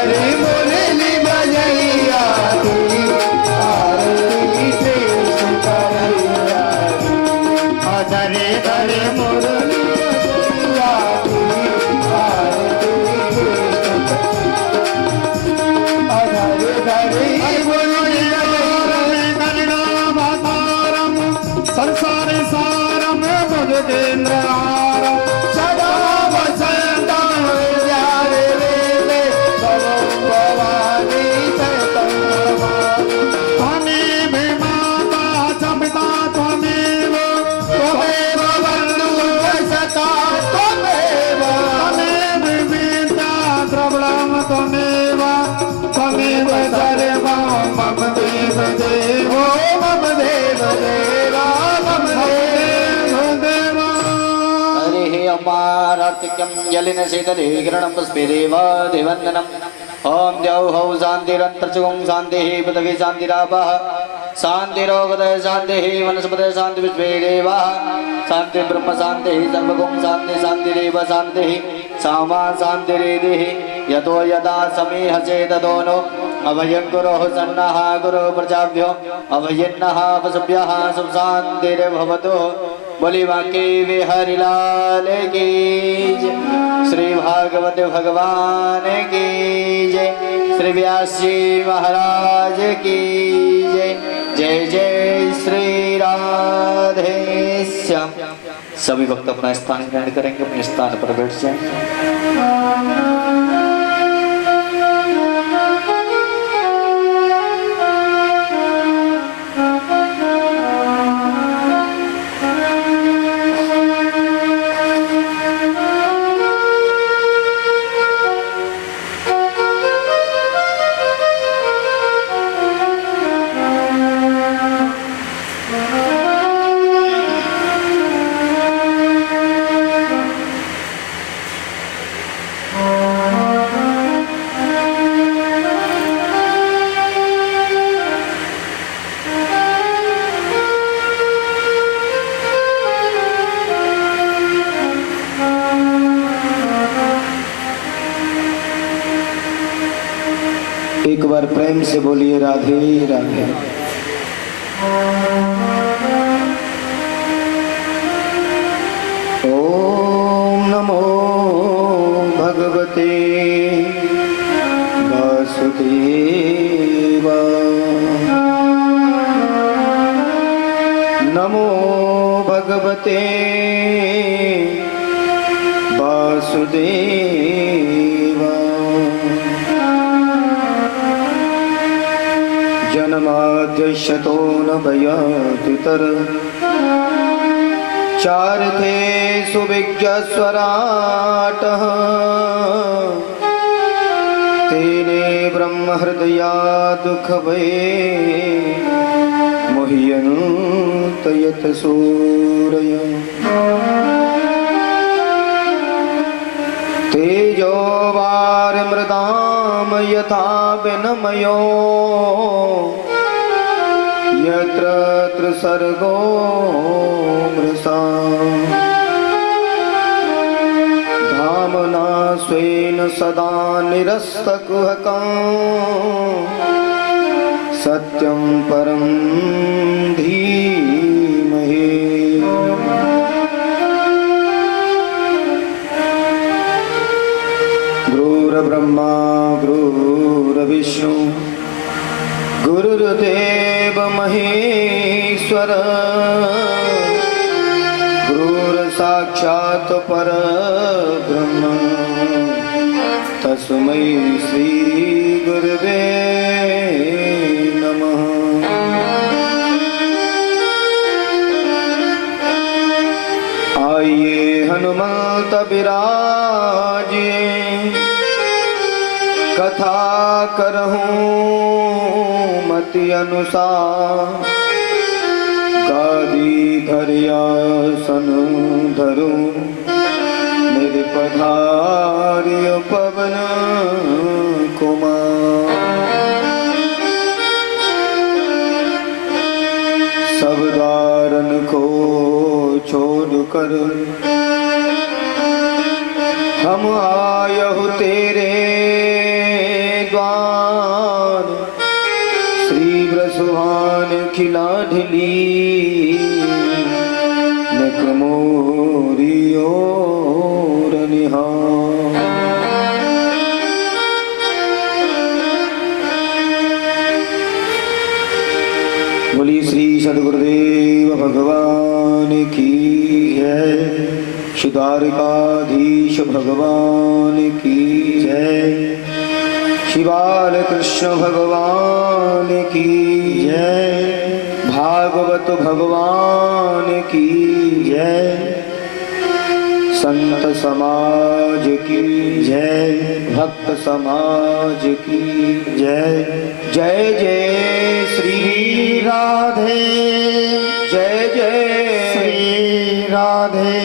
धरे मुरली बजैया की आरती कृष्ण करैया धरे धरे मुरली बजैया की आरती कृष्ण धरे धरे मुरली करुणावतारम संसार सारम मुदितेन्द्रहारम सदा वसंतं विद्यादेवे भवं भवानी चैतन्यमानि त्वमेव माता च पिता त्वमेव त्वमेव बन्धुः सखा त्वमेव विद्या द्रविणं त्वमेव त्वमेव सर्वं मम देव देवो मम देव देवा मम देव देवा हरिः अम्मारार्तिक्यं जलिन शीतले किरणं पुष्पे देववन्दनम् ॐ द्यौः शान्तिरन्तरिक्षं शान्तिः पृथिवी शान्तिरापः शान्तिरोगदय शान्तिः वनस्पतयः शान्ति विश्वे देवाः शान्ति ब्रह्म शान्तिः सर्वगुं शान्ति शान्तिरेव शान्तिः सामा शान्तिरेदिः यतो यदा समीहसे ततो नो अभयं गुरोः सन्नः गुरो प्रजाभ्यो अभयन्नः पशुभ्यः सुशान्तिर्भवतु बोली बांके बिहारी लाल की जय श्री भागवत भगवान की जय श्री व्यास जी महाराज की जय जय जय श्री राधे श्याम। सभी भक्त अपना स्थान ग्रहण करेंगे, अपने स्थान पर बैठ जाएंगे। एक बार प्रेम से बोलिए राधे राधे। ओम नमो भगवते वासुदेवाय। नमो भगवते वासुदेवाय। जन्माद्यशतो न भयातितर चारथे सुविज्ञस्वराटः तेने ब्रह्म हृदया दुःखभये मुह्यन्त सूरय तेजो वारिमृदां यथा विनिमयो यत्र त्रिसर्गो मृषा धाम्ना स्वेन सदा निरस्तकुहकं सत्यं परं धीमहि। गुरुर्ब्रह्मा गुरुर्विष्णु गुरुर्देव महेश्वर गुरुर्साक्षात् परब्रह्म तस्मै श्री गुरुवे नमः। आइए हनुमत बिराजिए कथा करहूँ मति अनुसार गादी धरियासन धरूं मेरे पधारियो पवन कुमार। सब दारन को छोड़कर हम आयहु तेरे द्वार श्री ब्रसुहान खिला ढिली नकमोरी और निहार। बोली श्री सद्गुरुदेव भगवान की जय। श्री द्वारिकाधीश भगवान की जय। श्री बालकृष्ण भगवान की जय। भागवत भगवान की जय। संत समाज की जय। भक्त समाज की जय। जय जय श्री राधे। जय जय श्री राधे।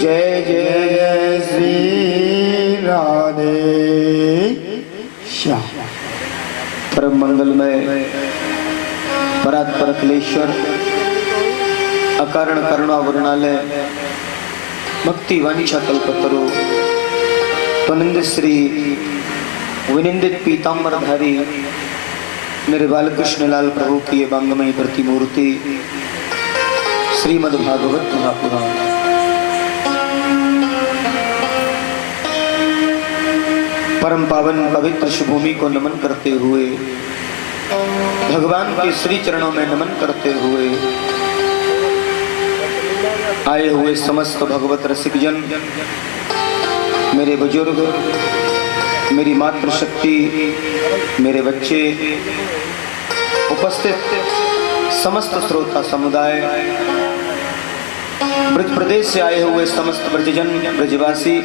जय जय श्री राधे। श्याम परम मंगलमय परात्पर अखिलेश्वर अकारण करुणा वर्णालय भक्ति वांछा कल्पतरु त्वनिंदित श्री विनिंदित पीतांबरधारी मेरे बालकृष्ण लाल प्रभु की ये बांगमयी प्रतिमूर्ति श्रीमद् भागवत महापुराण परम पावन पवित्र भूमि को नमन करते हुए भगवान के श्री चरणों में नमन करते हुए आए हुए समस्त भगवत रसिक जन, मेरे बुजुर्ग, मेरी मातृशक्ति, मेरे बच्चे, उपस्थित समस्त श्रोता समुदाय, ब्रज प्रदेश से आए हुए समस्त ब्रजजन, ब्रजवासी,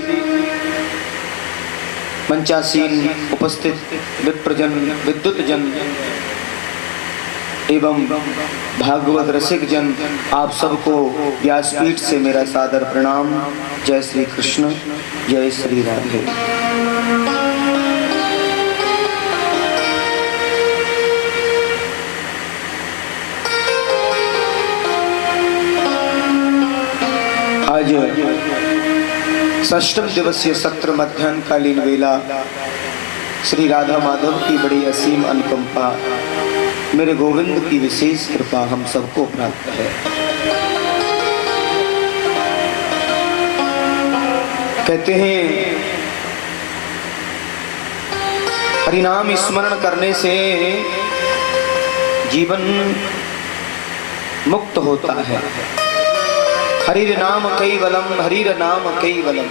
मंचासीन उपस्थित विप्रजन, विद्युत जन एवं भागवत रसिक जन, आप सबको व्यासपीठ से मेरा सादर प्रणाम। जय श्री कृष्ण, जय श्री राधे। आज षष्ठम दिवसीय सत्र मध्याह्नकालीन वेला श्री राधा माधव की बड़ी असीम अनुकंपा, मेरे गोविंद की विशेष कृपा हम सबको प्राप्त है। कहते हैं हरिनाम स्मरण करने से जीवन मुक्त होता है। हरिर नाम कैवलम, हरिर नाम कैवलम।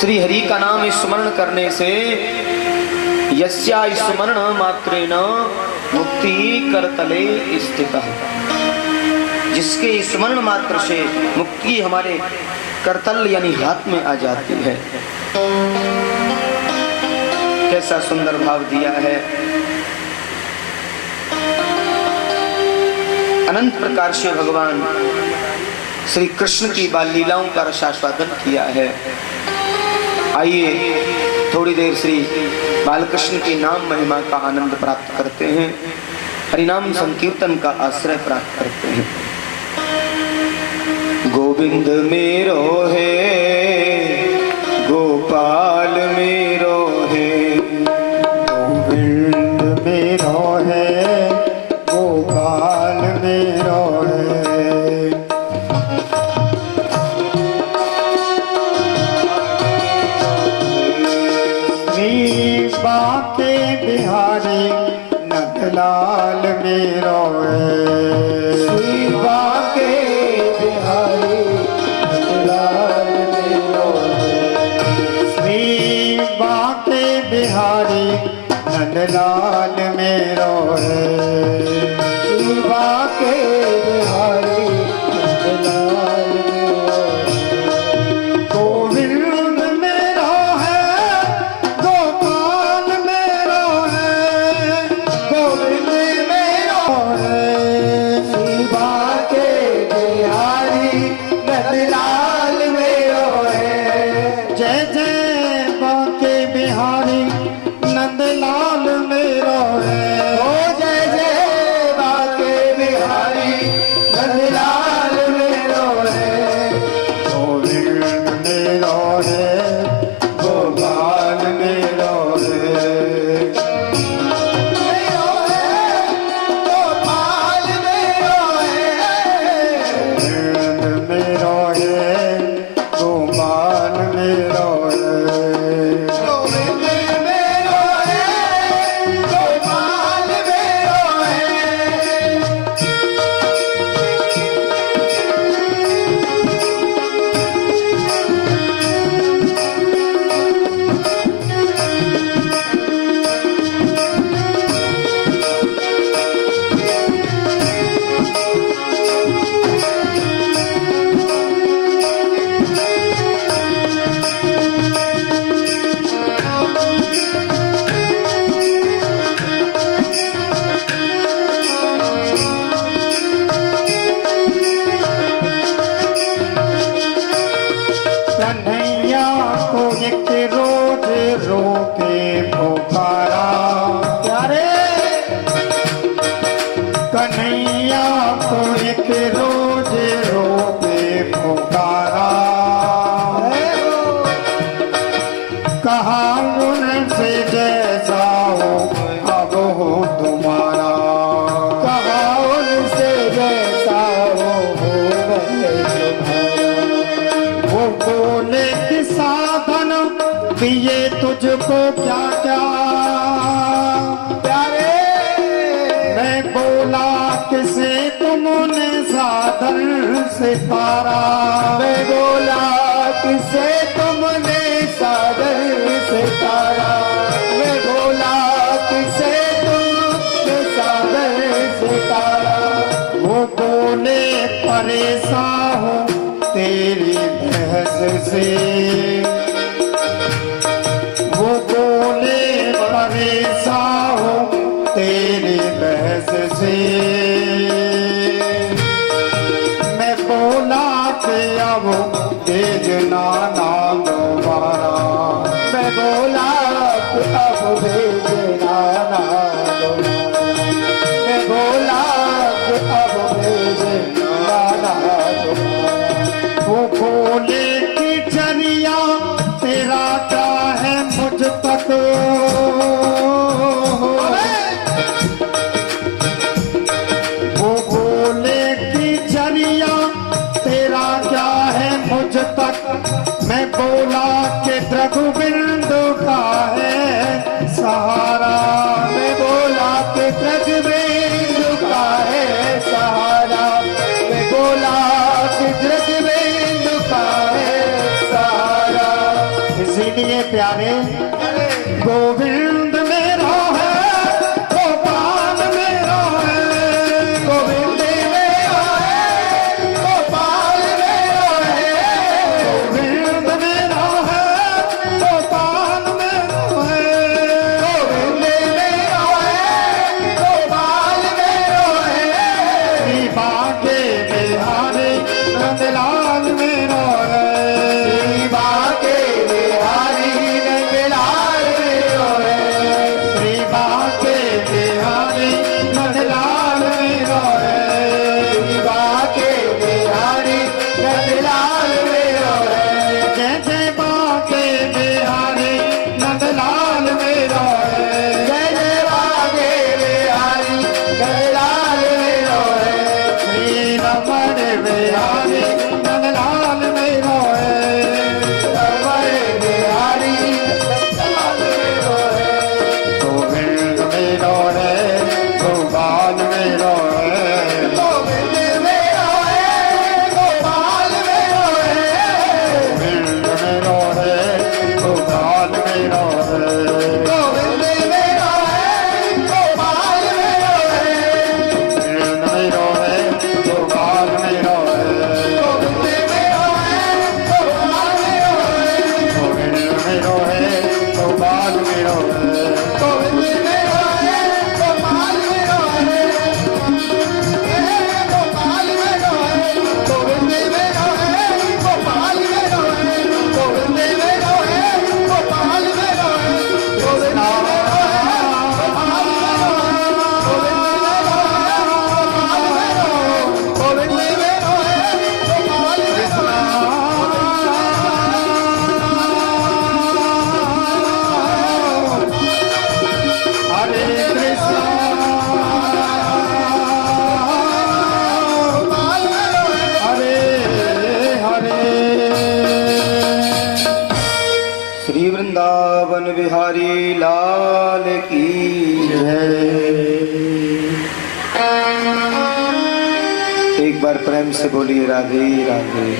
श्री हरि का नाम स्मरण करने से यस्या स्मरण मात्रेण मुक्ति करतले स्थितः, जिसके स्मरण मात्र से मुक्ति हमारे करतल यानी हाथ में आ जाती है। कैसा सुंदर भाव दिया है। अनंत प्रकार से भगवान श्री कृष्ण की बाल लीलाओं का रसास्वादन किया है। आइए थोड़ी देर श्री बालकृष्ण की नाम महिमा का आनंद प्राप्त करते हैं, हरिनाम संकीर्तन का आश्रय प्राप्त करते हैं। गोविंद मेरो है, गोपाल मेरो है, गोविंद मेरो है, गोपाल मेरो है। बाके बिहारी नंदलाल मेरो है। श्री बाके बिहारी नंदलाल मेरो है। श्री बाके बिहारी नंदलाल मेरो है। श्री बाके बिहारी नंदलाल मेरो है। गोविंद मेरो है, गोपाल मेरो है, गोविंद मेरो है। श्री बाके बिहारी नंदलाल मेरो है। जय जय बाके बिहारी नंदलाल मेरो है। ओ जय जय बाके बिहारी नंदलाल मेरो है। गोविंद मेरो है, गोपाल मेरो है। उनसे जैसा हो अब हो तुम्हारा, कहा उनसे जैसा हो मैं तुम्हारा। वो बोले कि साधन दिए तुझको क्या क्या, प्यारे मैं बोला किसे तुमने साधन से तारा, मैं बोला किसे तुमने सागर से तारा, मैं बोला किसे तुमने सागर से तारा। वो बोले परेशान हो तेरी बहस से, वो बोले परेशान हो तेरी बहस से, मैं बोला कि अब भेजना ना दोबारा, मैं बोला कि अब भेजना ना दोबारा, मैं बोला कि अब भेजना ना दोबारा। वो बोले कि चलिया तेरा क्या है मुझ तक, वो बोले कि चलिया तेरा क्या है मुझ तक, मैं बोला कि रघुबिंद का है सहारा, मैं बोला कि रघुवेंद का है सहारा, मैं बोला कि रघुवेंद का है सहारा। इसीलिए प्यारे गोविंद मेरा है, गोपाल मेरा है, गोविंद मेरा है, गोपाल मेरा है, गोविंद मेरा है, गोपाल मेरा है, गोविंद मेरा है, गोपाल मेरा है। श्री बांके बिहारी नंदलाल मेरा है, श्री बांके बिहारी नंदलाल मेरा है, श्री बांके बिहारी नंदलाल मेरा है, श्री बांके बिहारी नंदलाल मेरा है। जय जय बांके बिहारी नंदलाल मेरा है, जय जय बांके बिहारी नंदलाल मेरा है। श्री रमण बिहारी नंदलाल मेरा है, रमण बिहारी नंदलाल मेरा है। गोविंद मेरा है, गोपाल मेरा है, गोविंद मेरा है, गोपाल मेरा है। गोविंद मेरा है, गोपाल मेरा है, गोविंद मेरा है, गोपाल मेरा है। गोविंद मेरा है, गोपाल मेरा है, गोविंद मेरा है, गोपाल मेरा है। गोविंद मेरा है, गोपाल मेरा है, गोविंद मेरा है, गोपाल मेरा है। गोपाल मेरा है, गोविंद मेरा है, गोपाल मेरा है। गोविंद मेरा है, गोपाल मेरा है। गोविंद मेरा है, गोविंद मेरा है, गोपाल मेरा है। हरे कृष्णा हरे हरे। श्री वृंदावन बिहारी लाल की एक बार प्रेम से बोलिए राधे राधे।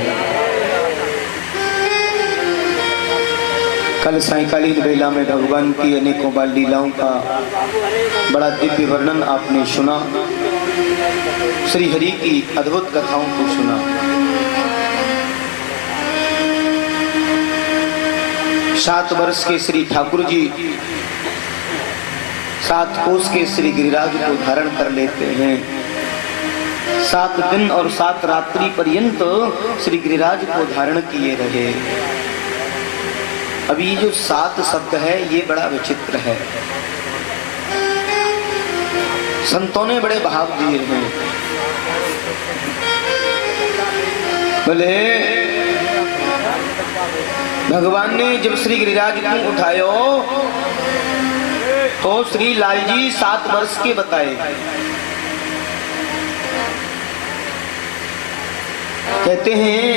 कल सायंकालीन बेला में भगवान की अनेकों बाल लीलाओं का बड़ा दिव्य वर्णन आपने सुना, श्री हरि की अद्भुत कथाओं को सुना। सात वर्ष के श्री ठाकुर जी 7 कोस के श्री गिरिराज को धारण कर लेते हैं। 7 दिन और 7 रात्रि पर्यंत श्री गिरिराज को धारण किए रहे। अभी ये जो 7 शब्द है ये बड़ा विचित्र है। संतों ने बड़े भाव दिए हैं। बोले भगवान ने जब श्री गिरिराज को उठायो तो श्री लाल जी 7 वर्ष के बताए। कहते हैं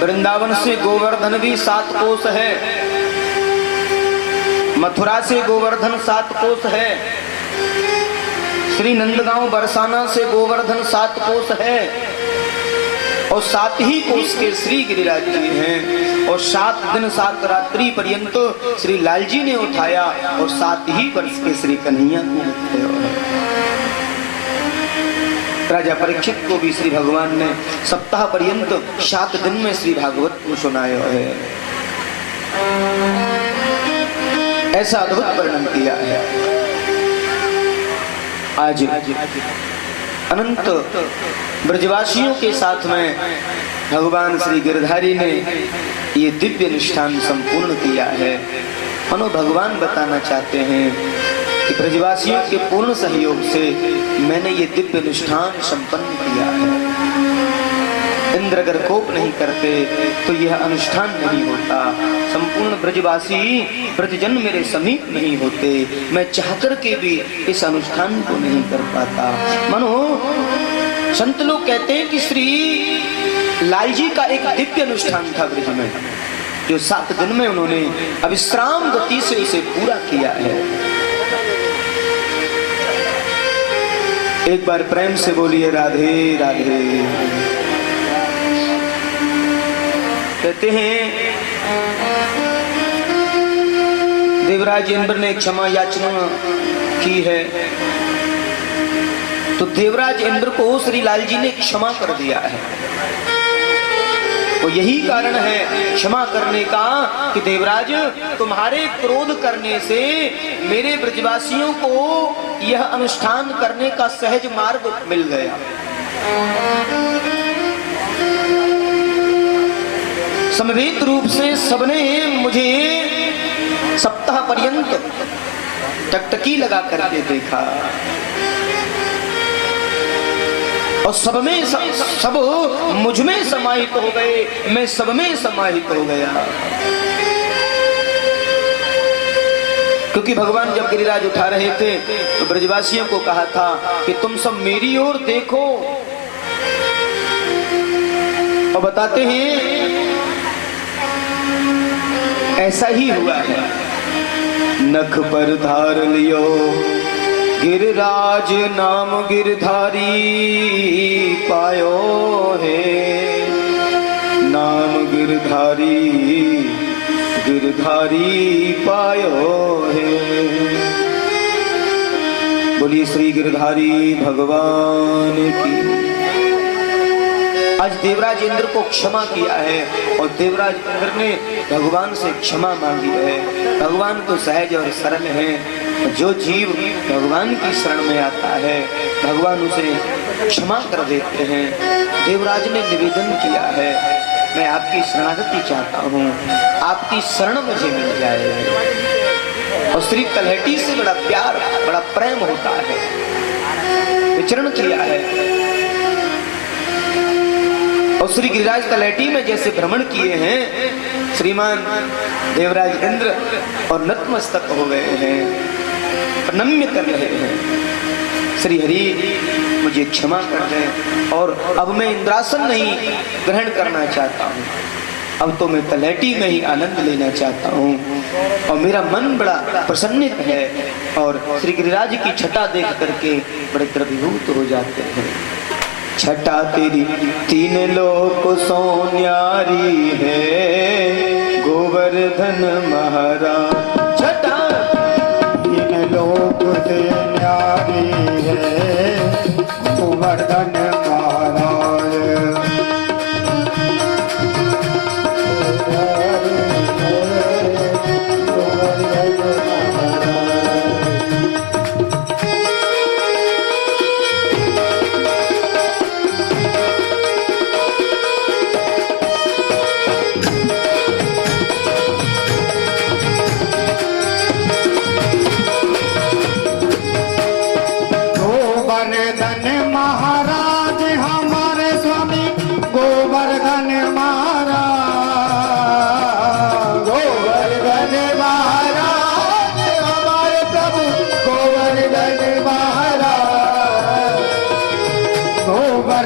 वृंदावन से गोवर्धन भी 7 कोस है, मथुरा से गोवर्धन 7 कोस है, श्री नंदगांव बरसाना से गोवर्धन 7 कोस है, और 7 ही कोस के श्री गिरिराज जी हैं। और 7 दिन 7 रात्रि पर्यंत श्री लाल जी ने उठाया और 7 ही वर्ष के श्री कन्हैया को उठाया। राजा परीक्षित को भी श्री भगवान ने सप्ताह पर्यंत 7 दिन में श्री भागवत को सुनाया है। ऐसा अद्भुत वर्णन किया है। आज अनंत ब्रजवासियों के साथ में भगवान श्री गिरधारी ने ये दिव्य अनुष्ठान संपूर्ण किया है। मनो भगवान बताना चाहते हैं कि ब्रजवासियों के पूर्ण सहयोग से मैंने ये दिव्य अनुष्ठान संपन्न किया है। इंद्र अगर कोप नहीं करते तो यह अनुष्ठान नहीं होता। संपूर्ण ब्रजवासी ब्रजजन मेरे समीप नहीं होते, मैं चाहकर के भी इस अनुष्ठान को नहीं कर पाता। मनो संत लोग कहते हैं कि श्री लाल जी का एक दिव्य अनुष्ठान था ब्रज में, जो 7 दिन में उन्होंने अविश्राम गति से उसे पूरा किया है। एक बार प्रेम से बोलिए राधे राधे। कहते हैं देवराज इंद्र ने क्षमा याचना की है, तो देवराज इंद्र को श्री लाल जी ने क्षमा कर दिया है। वो यही कारण है क्षमा करने का कि देवराज तुम्हारे क्रोध करने से मेरे ब्रजवासियों को यह अनुष्ठान करने का सहज मार्ग मिल गया। समवेत रूप से सबने मुझे सप्ताह पर्यंत टकटकी लगा करके देखा और सब मुझ में समाहित हो गए, मैं सब में समाहित हो गया। क्योंकि भगवान जब गिरिराज उठा रहे थे तो ब्रजवासियों को कहा था कि तुम सब मेरी ओर देखो, और बताते हैं ऐसा ही हुआ है। नख पर धार लियो गिरिराज नाम गिरधारी पायो है, नाम गिरधारी गिरधारी पायो है। बोलिए श्री गिरधारी भगवान की। आज देवराज इंद्र को क्षमा किया है और देवराज इंद्र ने भगवान से क्षमा मांगी है। भगवान तो सहज और सरल हैं। जो जीव भगवान की शरण में आता है भगवान उसे क्षमा कर देते हैं। देवराज ने निवेदन किया है, मैं आपकी शरणागति चाहता हूँ, आपकी शरण मुझे मिल जाए। और श्री तलहटी से बड़ा प्यार बड़ा प्रेम होता है, विचरण किया है। और श्री गिरिराज तलहटी में जैसे भ्रमण किए हैं श्रीमान देवराज इंद्र और नतमस्तक हो गए हैं, प्रणम्य कर रहे हैं। श्री हरि मुझे क्षमा कर दें और अब मैं इंद्रासन नहीं ग्रहण करना चाहता हूँ, अब तो मैं तलहटी में ही आनंद लेना चाहता हूँ। और मेरा मन बड़ा प्रसन्नित है और श्री गिरिराज की छटा देख करके बड़े द्रवीभूत हो जाते हैं। छटा तेरी 3 लोक सो न्यारी है, गोवर्धन महाराज। छटा 3 लोक से न्यारी है, गोवर्धन महाराज।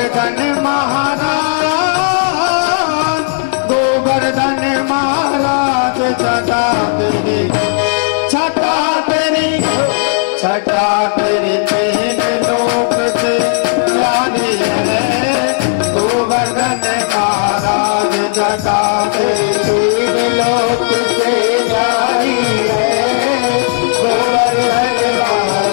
गोवर्धन महाराज, गोवर्धन महाराज छटा तेरी, छटा तेरी, छटा तेरी तीन लोक से न्यारी है। गोवर्धन महाराज छटा तेरी तीन लोक से न्यारी है। गोवर्धन महाराज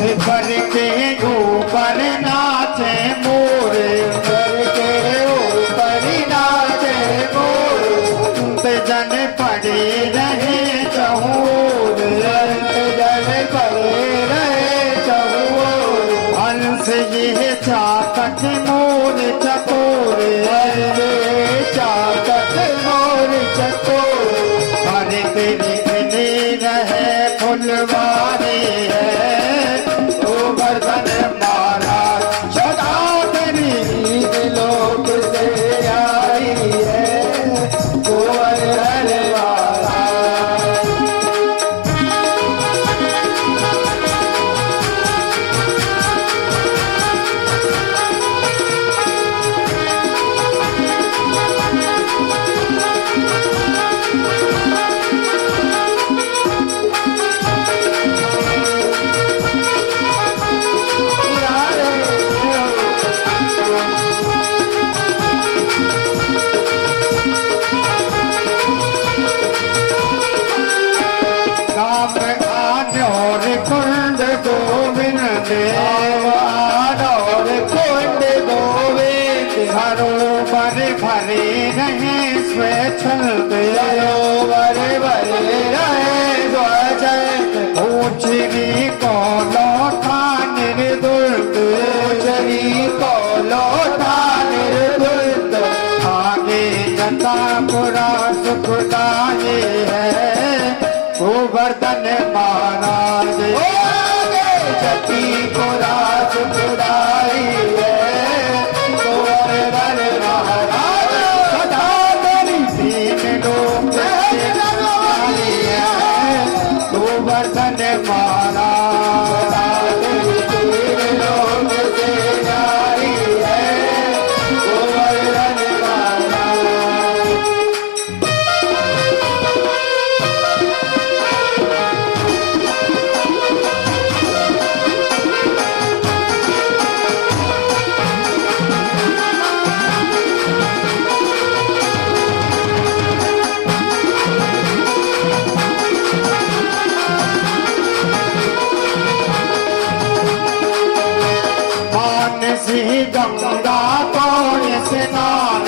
सिर के ऊपर नाचे मोर, सिर के ऊपर नाचे मोर, जन पड़े रहे चहूर, जन पड़े रहे चहूर। हंस ये चाकट मोर चकोर, चाकट मोर चकोर। अरे तेरी खिले रहे फुलवारी है। गोवर्धन महाराज छटा तेरी लोक से आई है। गोवर्धन महाराज काम आनोर कुंड गोविंद देव, आनोर कुंड गोविंद। सरोवर भरे रहे स्वच्छल सरोवर भरे रहे स्वच्छल। ऊंचरी को लौटा निर्दुर्द, ऊंचरी को लौटा निर्दुर्द। आगे जनता पुरा सुखदाई है। गोवर्धन महाराज जति पुरा सुखदाई है। गोवर्धन महाराज सदा तेरी तीन लोक से न्यारी है। गोवर्धन महाराज तेरी तीन लोक से न्यारी है। गोवर्धन महाराज मानसी गंगा कौन स्नान,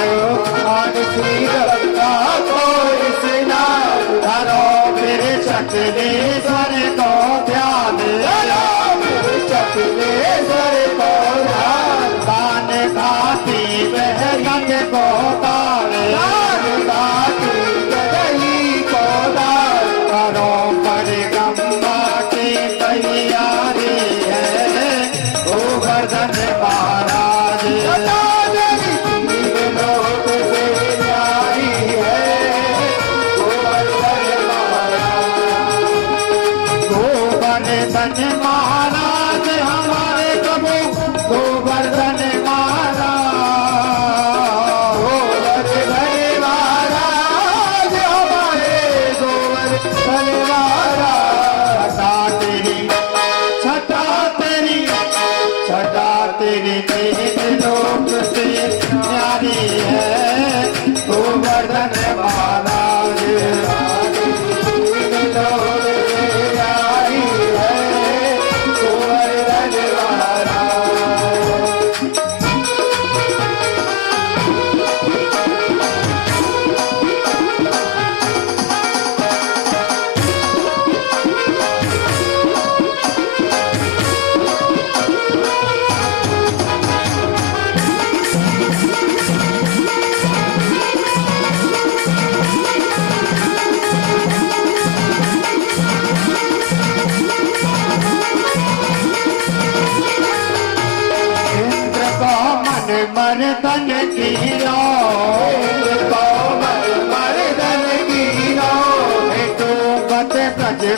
मानसी गंगा कौन स्नान। धरो फिर चकलेश्वर को ध्यान, धरो फिर चकलेश्वर को ध्यान। दान घाटी वह गंग को दान, दान घाटी गई को दान। करो परिगंगा की तैयारी है। गोवर्धन महाराज तीन लोक से न्यारी है। गोवर्धन महाराज, गोवर्धन महाराज हमारे प्रभु गोवर्धन महाराज, गोवर्धन महाराज हमारे गोवर्धन महाराज। छटा तेरी, छटा तेरी तीन लोक से न्यारी है। गोवर्धन महाराज तीन लोक से न्यारी है।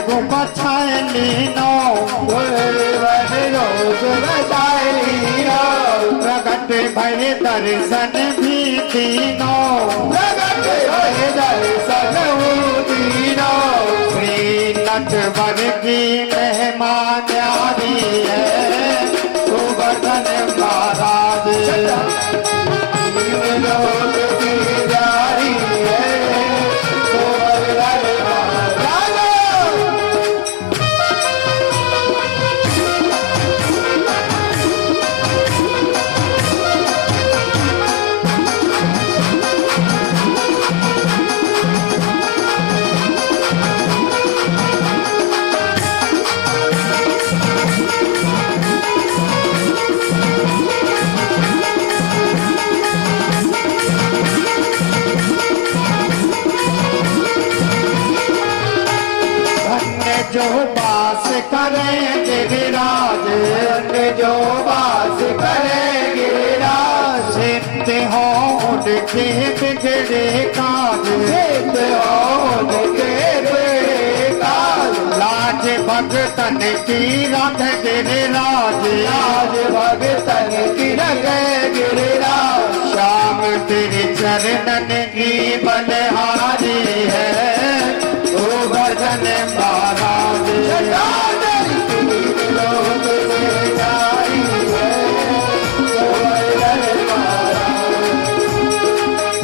को बचाए लीनो प्रगट भय दर्शन भी दीनो श्री नटवर की मेहमान न्यारी है गोवर्धन महाराज जो बास करेंगे गिरिराज जो बास करेंगे गिरिराज सिद्ध हो उनके बिगड़े काज सिद्ध हो उनके बिगड़े काज लाज भगतन की रख गिरिराज लाज भगतन की रख गिरिराज श्याम तेरे चरणन की बलिहारी है गोवर्धन महाराज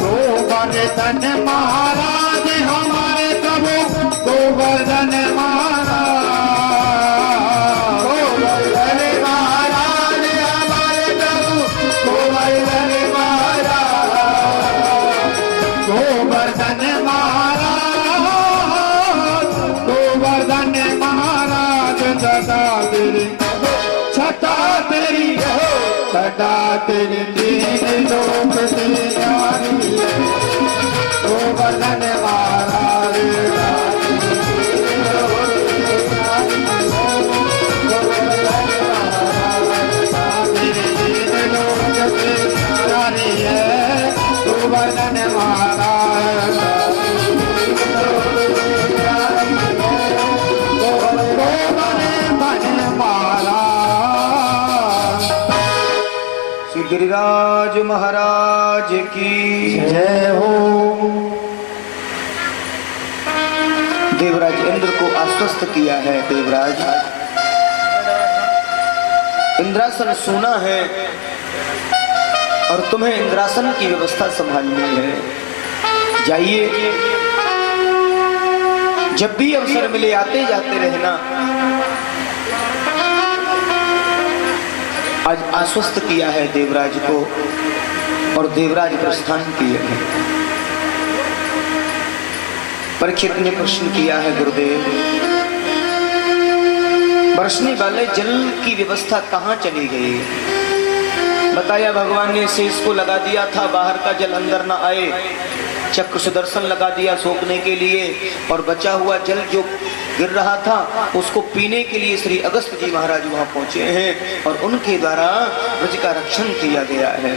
गोवर्धन महाराज हमारे प्रभु गोवर्धन महाराज गोवर्धन महाराज हमारे प्रभु गोवर्धन महाराज गोवर्धन महाराज गोवर्धन महाराज सदा तेरी छटा तेरी सदा तेरी तीन लोक से न्यारी गोवर्धन महाराज तेरी तीन लोक से न्यारी है गोवर्धन महाराज श्री गिरिराज महाराज की जय हो देवराज इंद्र को आश्वस्त किया है। देवराज इंद्रासन सोना है और तुम्हें इंद्रासन की व्यवस्था संभालनी है। जाइए, जब भी अवसर मिले आते जाते रहना। आज आश्वस्त किया है देवराज को और देवराज प्रस्थान किए हैं। परीक्षित ने प्रश्न किया है, गुरुदेव बरसने वाले जल की व्यवस्था कहाँ चली गई? बताया भगवान ने शेष को लगा दिया था, बाहर का जल अंदर ना आए। चक्र सुदर्शन लगा दिया सोखने के लिए और बचा हुआ जल जो गिर रहा था उसको पीने के लिए श्री अगस्त जी महाराज वहां पहुंचे हैं और उनके द्वारा ब्रज का रक्षण किया गया है।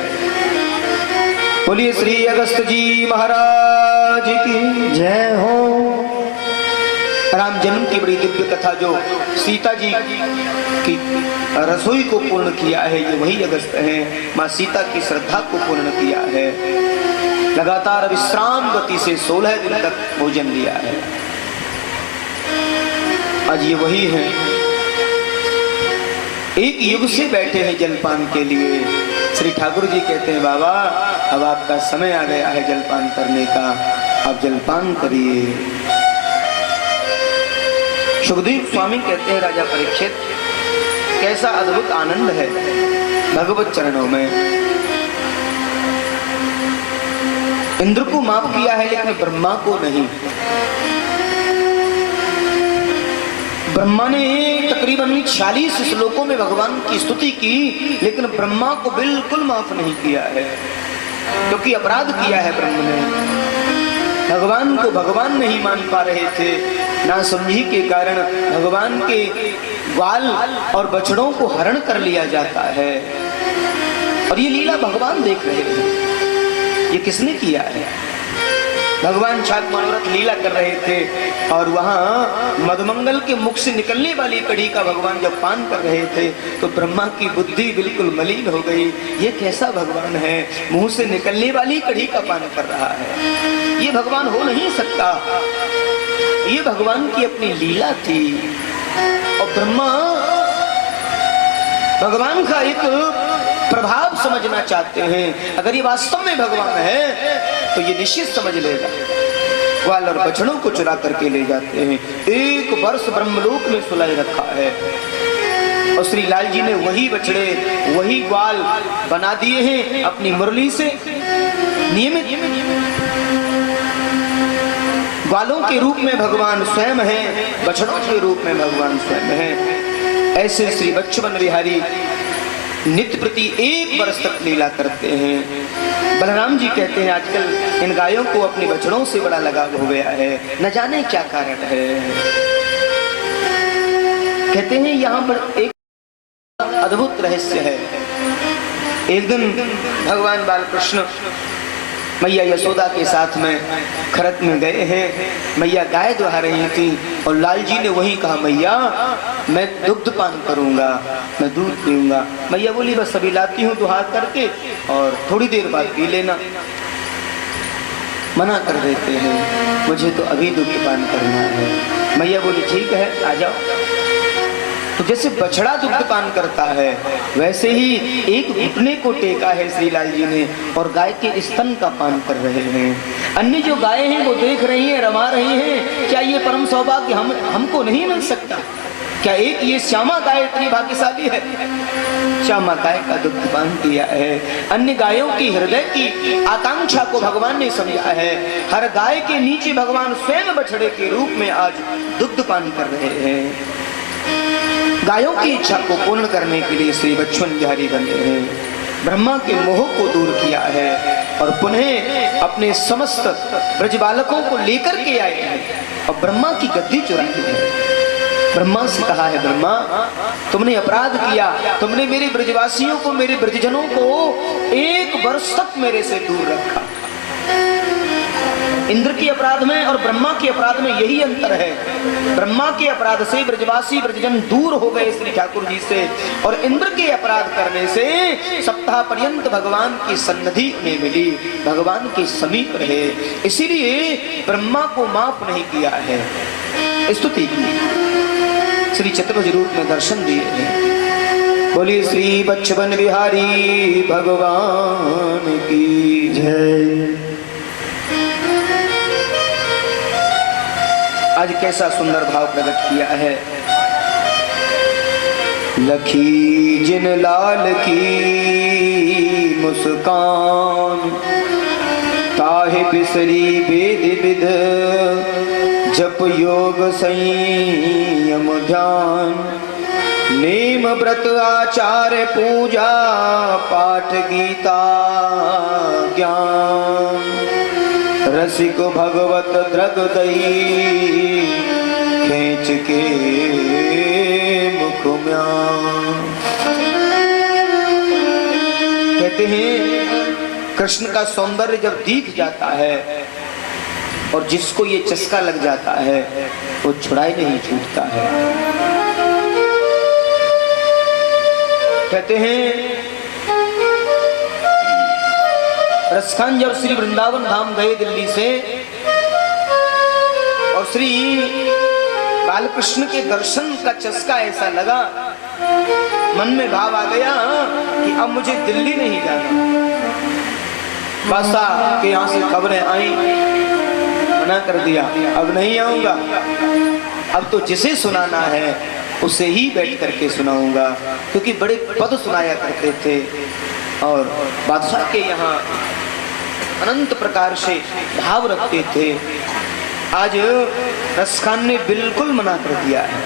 बोलिए श्री अगस्त जी महाराज की जय हो। राम जन्म की बड़ी दिव्य कथा जो सीता जी की रसोई को पूर्ण किया है, ये वही अगस्त है। माँ सीता की श्रद्धा को पूर्ण किया है। लगातार विश्राम गति से 16 दिन तक भोजन लिया है। आज ये वही है, एक युग से बैठे हैं जलपान के लिए। श्री ठाकुर जी कहते हैं, बाबा अब आपका समय आ गया है जलपान करने का, आप जलपान करिए। सुखदेव स्वामी कहते हैं, राजा परीक्षित कैसा अद्भुत आनंद है भगवत चरणों में। इंद्र को माफ किया है लेकिन ब्रह्मा को नहीं। ब्रह्मा ने तकरीबन 46 श्लोकों में भगवान की स्तुति की लेकिन ब्रह्मा को बिल्कुल माफ नहीं किया है, क्योंकि अपराध किया है ब्रह्म ने। भगवान को भगवान नहीं मान पा रहे थे, ना समझी के कारण भगवान के ग्वाल और बछड़ों को हरण कर लिया जाता है और ये लीला भगवान देख रहे हैं। ये किसने किया है? भगवान छाक मनोरथ लीला कर रहे थे और वहां मधुमंगल के मुख से निकलने वाली कड़ी का भगवान जब पान कर रहे थे तो ब्रह्मा की बुद्धि बिल्कुल मलिन हो गई। ये कैसा भगवान है, मुंह से निकलने वाली कड़ी का पान कर रहा है, ये भगवान हो नहीं सकता। ये भगवान की अपनी लीला थी। और ब्रह्मा भगवान का एक प्रभाव समझना चाहते हैं। अगर ये वास्तव में भगवान है तो ये निश्चित समझ लेगा। ग्वाल और बछड़ों को चुरा करके ले जाते हैं। 1 वर्ष ब्रह्मलोक में सुलाए रखा है और श्री लाल जी ने वही बछड़े वही ग्वाल बना दिए हैं अपनी मुरली से। नियमित ग्वालों के रूप में भगवान स्वयं है, बछड़ों के रूप में भगवान स्वयं है। ऐसे श्री बच्चवन बिहारी नित्य प्रति 1 वर्ष तक लीला करते हैं। बलराम जी कहते हैं आजकल इन गायों को अपने बछड़ों से बड़ा लगाव हो गया है, न जाने क्या कारण है। कहते हैं यहाँ पर एक अद्भुत रहस्य है। एक दिन भगवान बालकृष्ण मैया यशोदा के साथ में खरत में गए हैं। मैया गाय दुहा रही थी और लाल जी ने वही कहा, मैया मैं दुग्ध पान करूंगा, मैं दूध पीऊंगा। मैया बोली बस अभी लाती हूँ दुहा करके और थोड़ी देर बाद पी लेना। मना कर देते हैं, मुझे तो अभी दुग्ध पान करना है। मैया बोली ठीक है आ जाओ। तो जैसे बछड़ा दुग्ध पान करता है वैसे ही एक घुटने को टेका है श्रीलाल जी ने और गाय के स्तन का पान कर रहे हैं। अन्य जो गायें हैं वो देख रही हैं, रमा रही हैं। क्या ये परम सौभाग्य हमको नहीं मिल सकता? क्या एक ये श्यामा गाय इतनी भाग्यशाली है? श्यामा गाय का दुग्ध पान किया है। अन्य गायों की हृदय की आकांक्षा को भगवान ने समझा है। हर गाय के नीचे भगवान स्वयं बछड़े के रूप में आज दुग्ध पान कर रहे हैं। गायों की इच्छा को पूर्ण करने के लिए श्री बच्चवन बिहारी बने हैं। ब्रह्मा के मोह को दूर किया है और पुनः अपने समस्त ब्रज बालकों को लेकर के आए हैं और ब्रह्मा की गद्दी चुराई है। ब्रह्मा से कहा है, ब्रह्मा तुमने अपराध किया, तुमने मेरे ब्रजवासियों को, मेरे ब्रजजनों को 1 वर्ष तक मेरे से दूर रखा। इंद्र के अपराध में और ब्रह्मा के अपराध में यही अंतर है। ब्रह्मा के अपराध से ब्रजवासी ब्रजजन दूर हो गए श्री ठाकुर जी से और इंद्र के अपराध करने से सप्ताह पर्यंत भगवान की सन्निधि उन्हें मिली, भगवान के समीप रहे। इसीलिए ब्रह्मा को माफ नहीं किया है, स्तुति की। श्री चतुर्भुज रूप में दर्शन दिए हैं। बोलिए श्री बच्चवन बिहारी भगवान की जय। आज कैसा सुंदर भाव प्रकट किया है। लखी जिन लाल की मुस्कान, ताहे बिसरी वेद विद, जप योग संयम ध्यान, नेम व्रत आचार पूजा पाठ गीता ज्ञान, रसिक भगवत द्रग दई खींच के मुख म्यान। कहते हैं कृष्ण का सौंदर्य जब दिख जाता है और जिसको ये चस्का लग जाता है वो छुड़ाई नहीं छूटता है। कहते हैं रसखान जब श्री वृंदावन धाम गए दिल्ली से और श्री बालकृष्ण के दर्शन का चस्का ऐसा लगा, मन में भाव आ गया कि अब मुझे दिल्ली नहीं जाना। बादशाह के यहाँ से खबरें आई, मना कर दिया, अब नहीं आऊंगा। अब तो जिसे सुनाना है उसे ही बैठ करके सुनाऊंगा, क्योंकि बड़े पद सुनाया करते थे और बादशाह के यहाँ अनंत प्रकार से भाव रखते थे। आज रसखान ने बिल्कुल मना कर दिया है।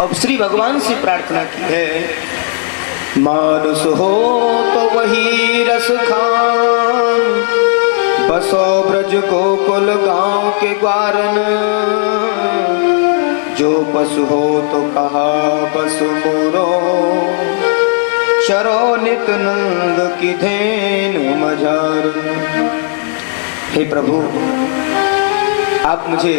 अब श्री भगवान से प्रार्थना की है, मानस हो तो वही रसखान, बसो ब्रज गोकुल गांव के ग्वारन, जो पशु हो तो कहा बस मोरो, शरो नित नंद की धेनु मजार। हे प्रभु आप मुझे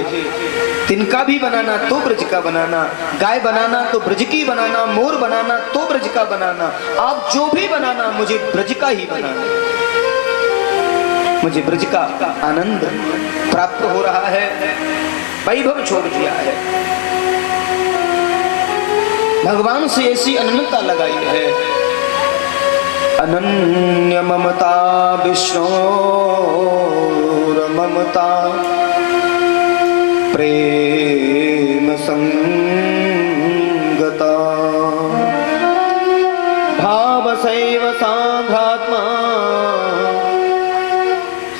तिनका भी बनाना तो ब्रज का बनाना, गाय बनाना तो ब्रज की बनाना, मोर बनाना तो ब्रज का बनाना, आप जो भी बनाना मुझे ब्रज का ही बनाना। मुझे ब्रज का आनंद प्राप्त हो रहा है, वैभव छोड़ दिया है। भगवान से ऐसी अनन्यता लगाई है। अनन्य ममता विष्णु ममता प्रेम संगता भाव सैव सांध्रात्मा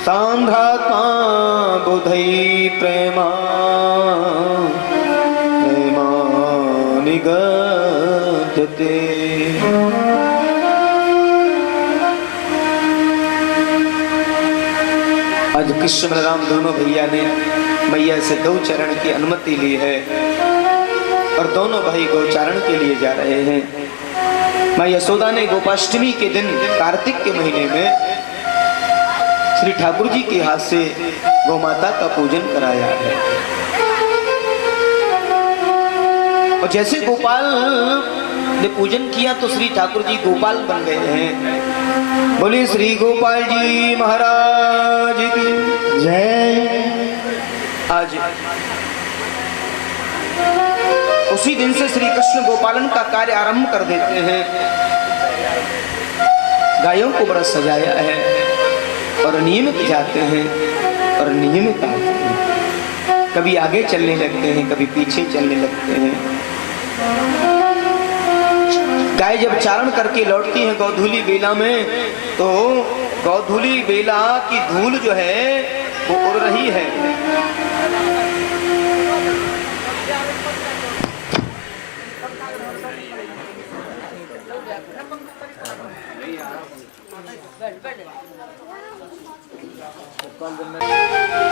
सांध्रात्मा बुधै प्रेमा प्रेमा निगद्यते। आज कृष्ण बलराम दोनों भैया ने मैया से दो चरण की अनुमति ली है और दोनों भाई गोचारण के लिए जा रहे हैं। मां यशोदा ने गोपाष्टमी के दिन कार्तिक के महीने में श्री ठाकुर जी के हाथ से गोमाता का पूजन कराया है। और जैसे गोपाल ने पूजन किया तो श्री ठाकुर जी गोपाल बन गए हैं। बोलिए श्री गोपाल जी महाराज की जय। आज उसी दिन से श्री कृष्ण गोपालन का कार्य आरंभ कर देते हैं। गायों को बड़ा सजाया है और नियमित जाते हैं और नियमित आते हैं। कभी आगे चलने लगते हैं, कभी पीछे चलने लगते हैं। गाय जब चारण करके लौटती हैं गौधूली बेला में, तो गौधूली बेला की धूल जो है वो उड़ रही है।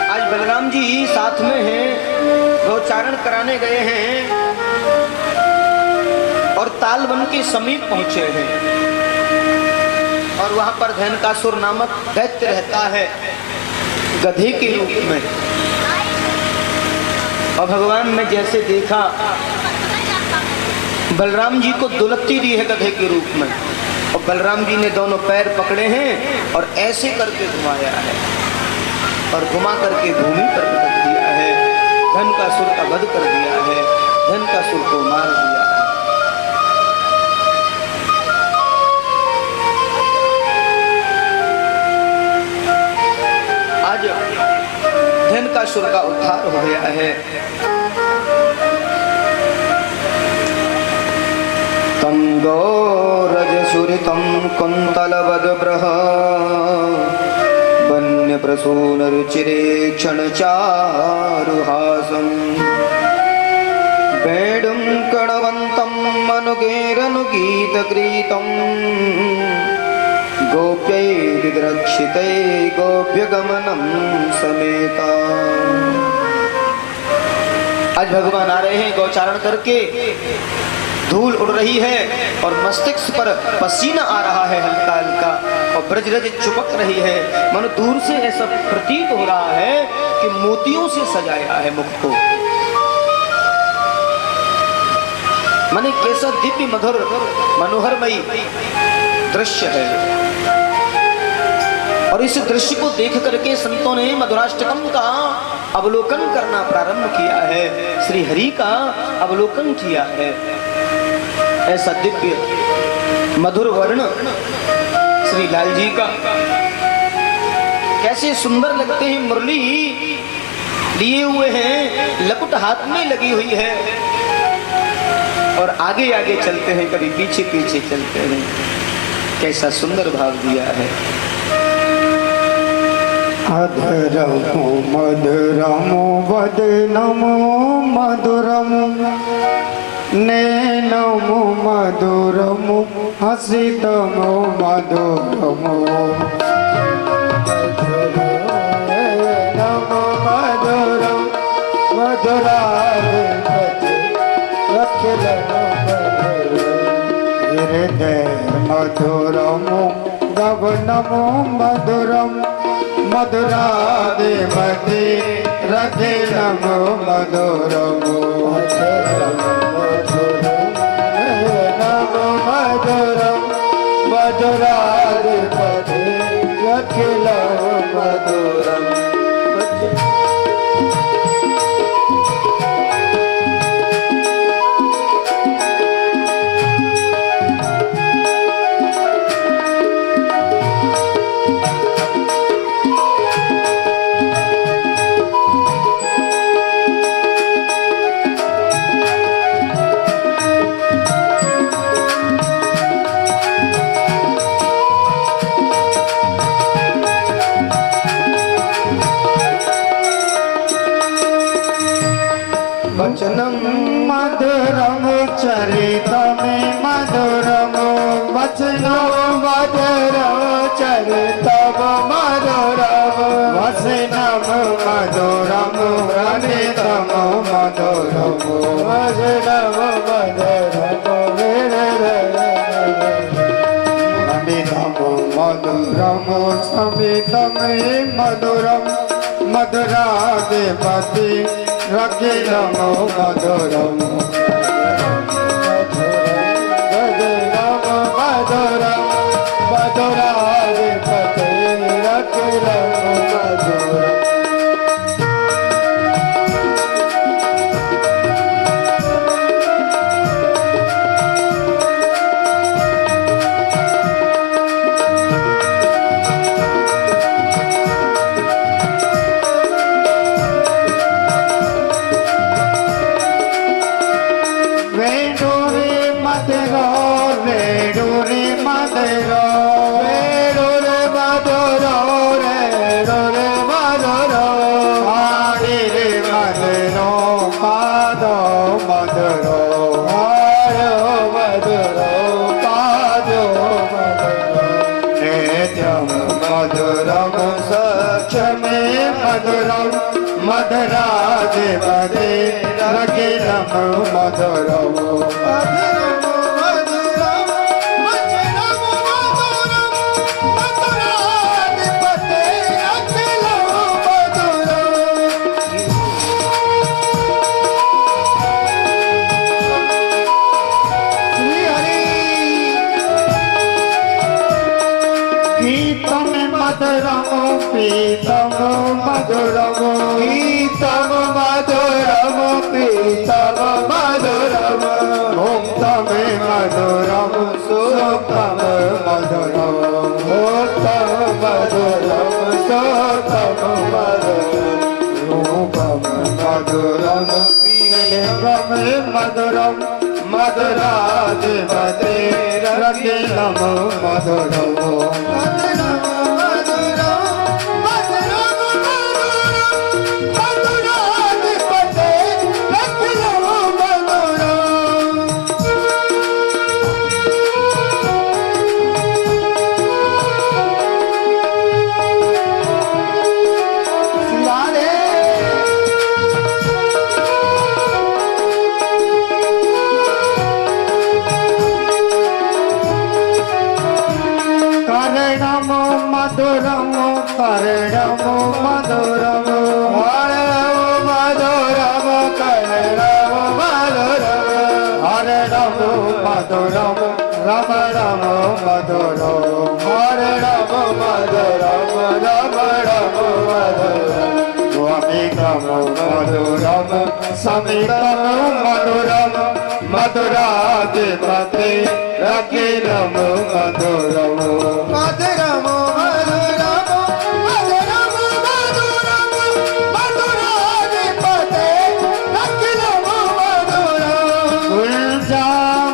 आज बलराम जी साथ में हैं, गौचारण कराने गए हैं और तालवन के समीप पहुंचे हैं। और वहां पर धैनकासुर नामक दैत्य रहता है गधे के रूप में। और भगवान ने जैसे देखा बलराम जी को दुलत्ती दी है गधे के रूप में, और बलराम जी ने दोनों पैर पकड़े हैं और ऐसे करके घुमाया है और घुमा करके भूमि पर रख दिया है। धनकासुर का वध कर दिया है, धनकासुर को मार दिया है। आज धनकासुर का उद्धार हो गया है। तम गौरजसुरितं कुन्तलवद्ब्रह वन्य प्रसूनरुचिरे क्षणचारुहासं वेणुं कणवन्तं मनुगेरनुगीतकृतं गोप्यैर्द्रक्षिते गोप्यगमनं समेता। आज भगवान आ रहे हैं गौचारण करके, धूल उड़ रही है और मस्तिष्क पर पसीना आ रहा है हल्का हल्का, और ब्रजरज चुपक रही है। मन दूर से ऐसा प्रतीत हो रहा है कि मोतियों से सजाया है मुख को। माने कैसा दिव्य मधुर मनोहरमयी दृश्य है। और इस दृश्य को देख करके संतों ने मधुराष्टकम का अवलोकन करना प्रारंभ किया है, श्री हरि का अवलोकन किया है। ऐसा दिव्य मधुर वर्ण श्री लाल जी का, कैसे सुंदर लगते हैं। मुरली लिए हुए हैं, लकुट हाथ में लगी हुई है और आगे आगे चलते हैं, कभी पीछे पीछे चलते हैं। कैसा सुंदर भाव दिया है। अधरमो मधुरमो वदनमो मधुरमो नैनमो मधुरमो हसितमो मधुरमो नमो मधुरम हृदय मधुरमो गवनमो मधुरम मधुरादे मधे रखिलं मधुरं मधुराधिपति रखिलं मधुरं वचनं मधुरं चरितमे मधुरं वचनं मधुरं चरितं मधुरं वचनं मधुरं रनितं मधुरं वचनं मधुरं मधुरं समितं मधुरं मधुराधिपति रखिलं मधुरं मधुरं मधुराधिपति रखिलं मधुरं मधुराधिपति रखिलं मधुरं गीतं मधुरं पीतं मधुरं गीतं मधुरं पीतं मधुरं मुक्तं मधुरं सुखं मधुरं मुक्तं मधुरं सुखं मधुरं रूपं मधुरं पीतं मधुरं मधुराधिपति रखिलं मधुरं मधुरं कर्णं मधुरं हरणं मधुरं कर्णं मधुरं हरणं मधुरं रमणं मधुरं हरणं मधुरं रमणं मधुरं स्वामिकं मधुरं समितं मधुरं मधुराधिपति रखिलं मधुरं मधुरं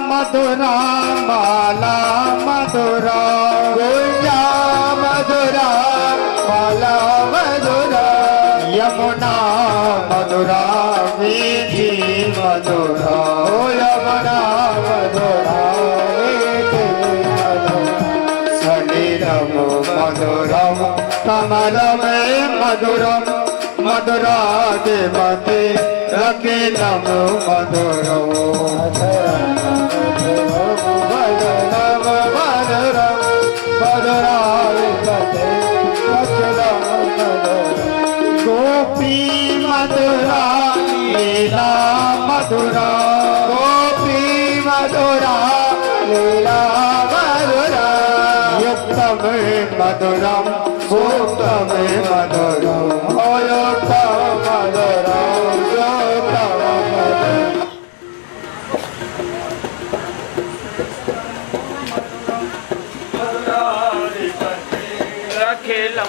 मधुरा माला मधुरा गुंजा मधुरा माला मधुरा यमुना मधुरा वीथी मधुरा यमुना मधुरा वीथी मधुरा सलिलं मधुरं कमलं मधुरं मधुराधिपति रखिलं मधुरं गोपी मधुरा गोपी मधुरा लीला मधुरा युक्त में मधुरम सूक्त में मधुरम युक्त मधुरम सूक्त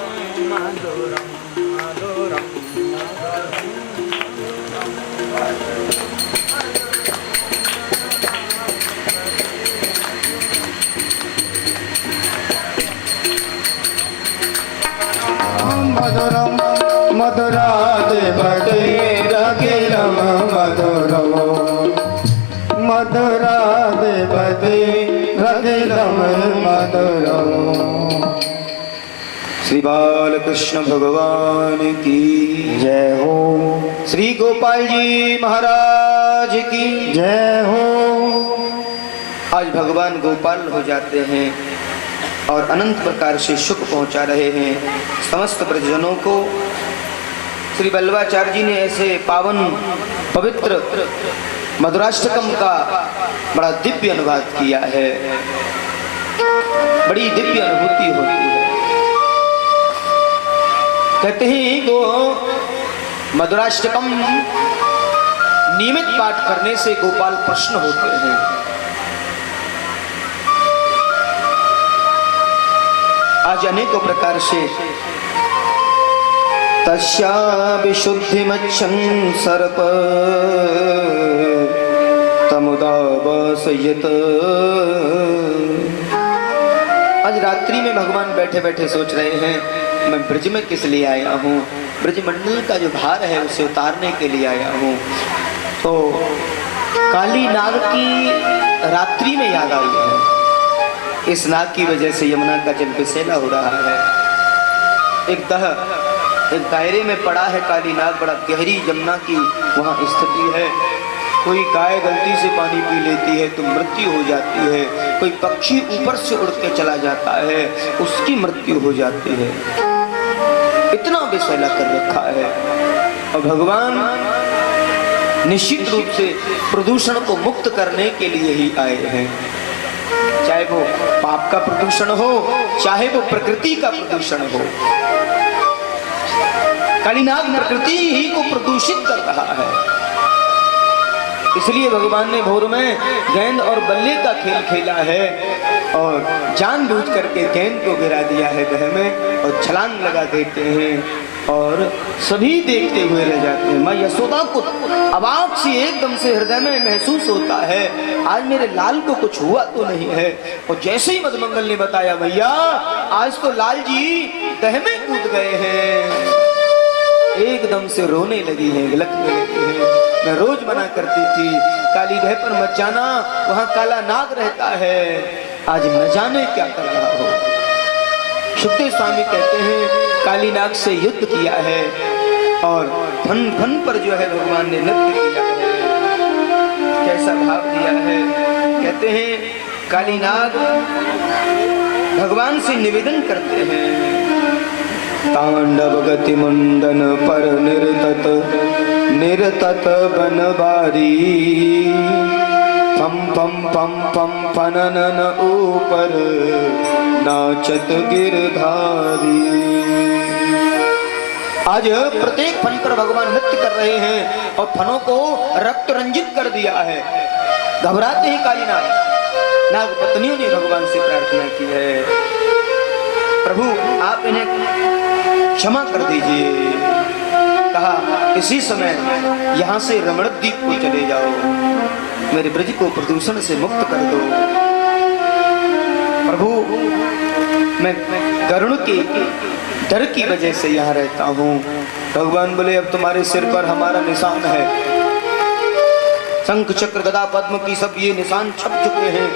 मधुरम। मधुरम मधुराधिपति रखिलम मधुरम मधुराधिपति रखिलम मधुरम। श्री बाल कृष्ण भगवान की जय हो, श्री गोपाल जी महाराज की जय हो। आज भगवान गोपाल हो जाते हैं और अनंत प्रकार से सुख पहुंचा रहे हैं समस्त ब्रजजनों को। श्री बल्लभाचार्य जी ने ऐसे पावन पवित्र मधुराष्टकम का बड़ा दिव्य अनुवाद किया है, बड़ी दिव्य अनुभूति होती है। कहते हैं तो मधुराष्टकम नियमित पाठ करने से गोपाल प्रसन्न होते हैं। आज अनेकों प्रकार से तस्या विशुद्धिमच्छन् सर्प तमुदावसयत। आज रात्रि में भगवान बैठे बैठे सोच रहे हैं मैं ब्रज में किस लिए आया हूँ, ब्रज मंडल का जो भार है उसे उतारने के लिए आया हूँ। तो काली नाग की रात्रि में याद आई है। इस नाग की वजह से यमुना का जल बिसेला हो रहा है। एक दायरे में पड़ा है काली नाग, बड़ा गहरी यमुना की वहाँ स्थिति है। कोई गाय गलती से पानी पी लेती है तो मृत्यु हो जाती है, कोई पक्षी ऊपर से उड़ के चला जाता है उसकी मृत्यु हो जाती है। इतना बिसेला कर रखा है और भगवान निश्चित रूप से प्रदूषण को मुक्त करने के लिए ही आए हैं। चाहे वो पाप का प्रदूषण हो, चाहे वो प्रकृति का प्रदूषण हो, कालीनाग प्रकृति ही को प्रदूषित कर रहा है। इसलिए भगवान ने भोर में गेंद और बल्ले का खेल खेला है और जानबूझ करके गेंद को गिरा दिया है गह में और छलांग लगा देते हैं और सभी देखते हुए रह जाते हैं। माँ यशोदा को अवाक सी एकदम से हृदय में महसूस होता है आज मेरे लाल को कुछ हुआ तो नहीं है। और जैसे ही मधुमंगल ने बताया भैया आज तो लाल जी दह में कूद गए हैं, एकदम से रोने लगी है, लखने लगी है। मैं रोज मना करती थी काली दह पर मत जाना, वहां काला नाग रहता है, आज न जाने क्या कर रहा हो। सुखदेव स्वामी कहते हैं काली नाग से युद्ध किया है और फन फन पर जो है भगवान ने नृत्य किया है, कैसा भाव दिया है। कहते हैं काली नाग भगवान से निवेदन करते हैं तांडव गति मुंडन पर निरतत बनबारी पम पम पम पम फनन ऊपर नाचत गिरधारी। आज प्रत्येक फन पर भगवान नृत्य कर रहे हैं और फनों को रक्त रंजित कर दिया है। घबराते ही काली नाग पत्नियों ने भगवान से प्रार्थना की है प्रभु आप इन्हें क्षमा कर दीजिए। कहा इसी समय यहाँ से रमणद्वीप को चले जाओ, मेरे ब्रज को प्रदूषण से मुक्त कर दो। प्रभु मैं गरुड़ के डर की वजह से यहाँ रहता हूँ। भगवान बोले अब तुम्हारे सिर पर हमारा निशान है, शंख चक्र गदा पद्म की सब ये निशान छप चुके हैं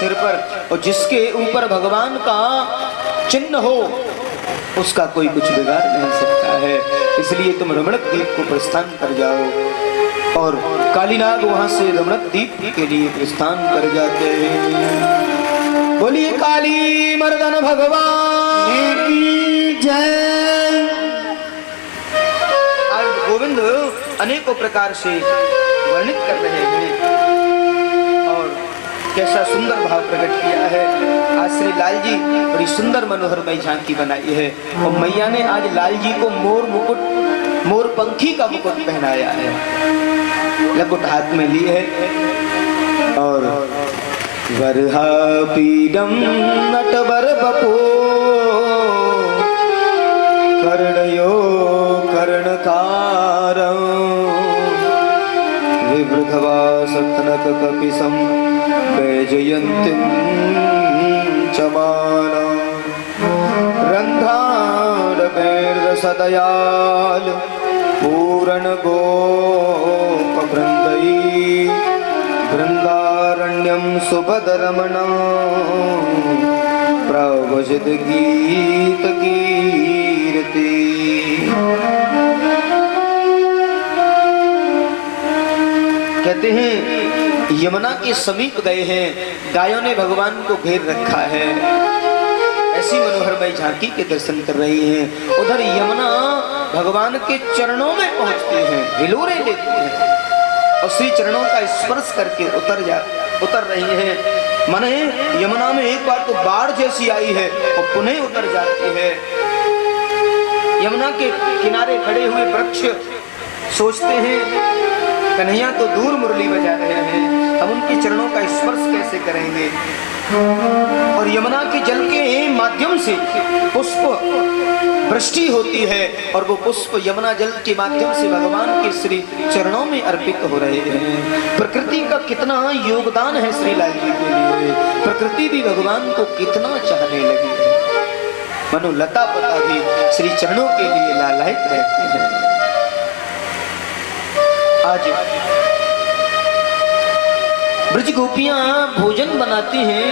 सिर पर, और जिसके ऊपर भगवान का चिन्ह हो उसका कोई कुछ बिगाड़ नहीं सकता है। इसलिए तुम रमणक द्वीप को प्रस्थान कर जाओ। और कालीनाग वहां से रमणक द्वीप के लिए प्रस्थान कर जाते हैं। बोलिए काली मर्दन भगवान की जय। आज गोविंद अनेकों प्रकार से वर्णित कर रहे हैं और कैसा सुंदर भाव प्रकट किया है। आज श्री लाल जी बड़ी सुंदर मनोहरमय झांकी बनाई है और मैया ने आज लाल जी को मोर पंखी का मुकुट पहनाया है, लकुट हाथ में ली है और वरहा पीडम नटवर बपो कर्णयो कर्णकारं विवृधवा सतनक कपिसं वैजयन्तीं चमानं रन्ध्राडवैर्रसदयाल पूरण गोपवृन्दै वृन्दारण्यं सुभद्रमणं प्रवजत गीत कीर्ति। कहते हैं यमुना के समीप गए हैं, गायों ने भगवान को घेर रखा है, ऐसी मनोहरमय झांकी के दर्शन कर रही हैं। उधर यमुना भगवान के चरणों में पहुंचती हैं, हिलोरे लेती हैं और श्री चरणों का स्पर्श करके उतर रही हैं। माने यमुना में एक बार तो बाढ़ जैसी आई है और पुनः उतर जाती है। यमुना के किनारे खड़े हुए वृक्ष सोचते हैं कन्हैया तो दूर मुरली बजा रहे हैं, हम उनके चरणों का स्पर्श कैसे करेंगे। और यमुना के जल के माध्यम से पुष्प वृष्टि होती है और वो पुष्प यमुना जल के माध्यम से भगवान के श्री चरणों में अर्पित हो रहे हैं। प्रकृति का कितना योगदान है श्री लाल जी के लिए, प्रकृति भी भगवान को कितना चाहने लगी है। मनो लता पता भी श्री चरणों के लिए लालायित रहती है। आज ब्रज गोपियां भोजन बनाती हैं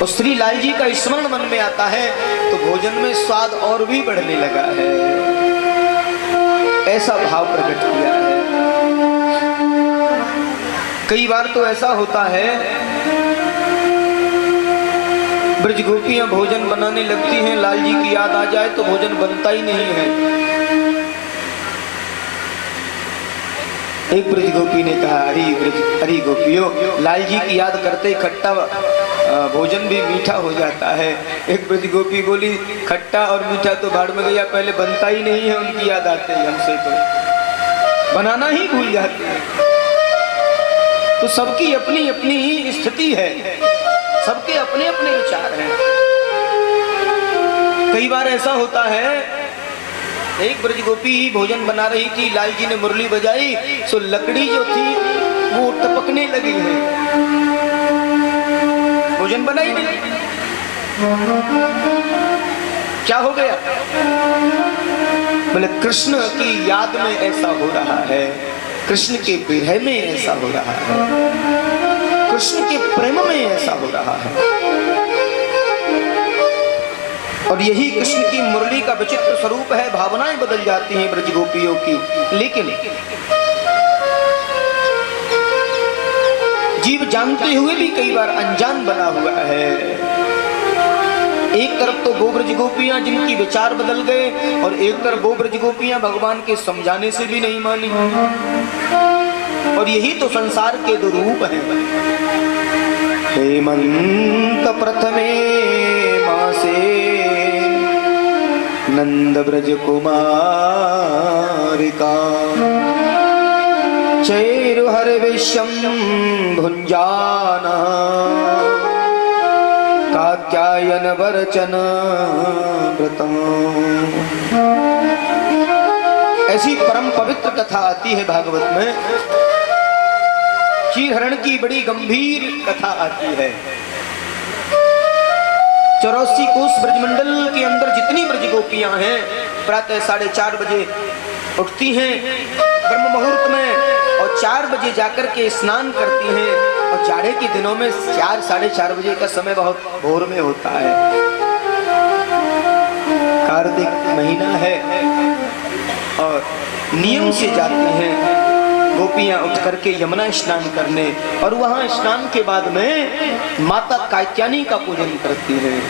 और श्री लाल जी का स्मरण मन में आता है तो भोजन में स्वाद और भी बढ़ने लगा है, ऐसा भाव प्रकट किया है। कई बार तो ऐसा होता है ब्रज गोपियां भोजन बनाने लगती हैं, लाल जी की याद आ जाए तो भोजन बनता ही नहीं है। एक ब्रज गोपी ने कहा, अरे गोपियों, लाल जी की याद करते खट्टा भोजन भी मीठा हो जाता है। एक ब्रज गोपी बोली, खट्टा और मीठा तो भाड़ में गया, पहले बनता ही नहीं है, उनकी याद आते ही हमसे तो बनाना ही भूल जाते हैं। तो सबकी अपनी अपनी स्थिति है, सबके अपने अपने विचार हैं। कई बार ऐसा होता है, एक ब्रज गोपी भोजन बना रही थी, लाल जी ने मुरली बजाई तो लकड़ी जो थी वो टपकने लगी है, भोजन बना ही नहीं। क्या हो गया? बोले कृष्ण की याद में ऐसा हो रहा है, कृष्ण के विरह में ऐसा हो रहा है, कृष्ण के प्रेम में ऐसा हो रहा है। और यही कृष्ण की मुरली का विचित्र स्वरूप है, भावनाएं बदल जाती हैं ब्रज गोपियों की। लेकिन जीव जानते हुए भी कई बार अनजान बना हुआ है। एक तरफ तो वो ब्रज गोपियां जिनकी विचार बदल गए और एक तरफ वो ब्रज गोपियां भगवान के समझाने से भी नहीं मानी। और यही तो संसार के दो रूप हैं। हेमंत प्रथमे मासे नंद ब्रज कुमारिका चैरु हर विश्वम भुंजाना कात्यायन वरचन व्रतम। ऐसी परम पवित्र कथा आती है भागवत में। क्षीरहरण की बड़ी गंभीर कथा आती है। 84 कोस ब्रजमंडल के अंदर जितनी ब्रज गोपियां हैं प्रातः 4:30 बजे उठती हैं ब्रह्म मुहूर्त में और 4 बजे जाकर के स्नान करती हैं। और जाड़े के दिनों में 4-4:30 बजे का समय बहुत भोर में होता है। कार्तिक महीना है और नियम से जाती हैं गोपियां उठ करके यमुना स्नान करने और वहां स्नान के बाद में माता कात्यायनी का पूजन करती हैं।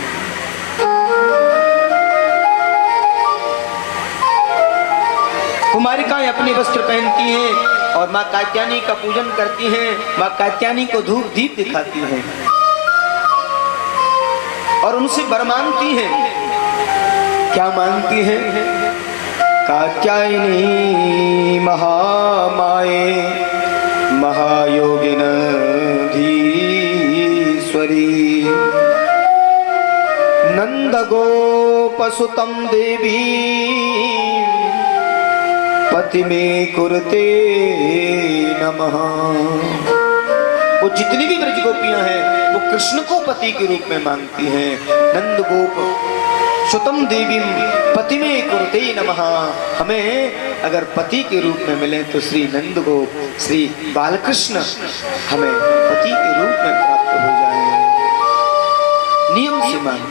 कुमारिकाएं अपने वस्त्र पहनती हैं और माँ कात्यायनी का पूजन करती हैं, माँ कात्यायनी को धूप दीप दिखाती हैं और उनसे वर मांगती हैं। क्या मांगती हैं? कात्यायनी महामाये महायोगिन धीश्वरी नंद गोपसुतम देवी पति में कुरते नमः। वो जितनी भी ब्रज गोपियां हैं वो कृष्ण को पति के रूप में मांगती हैं। नंद गोप सुतम देवी पति में कुरते नमः। हमें अगर पति के रूप में मिले तो श्री नंद गोप श्री बालकृष्ण हमें पति के रूप में प्राप्त हो जाए। नियम से मांग।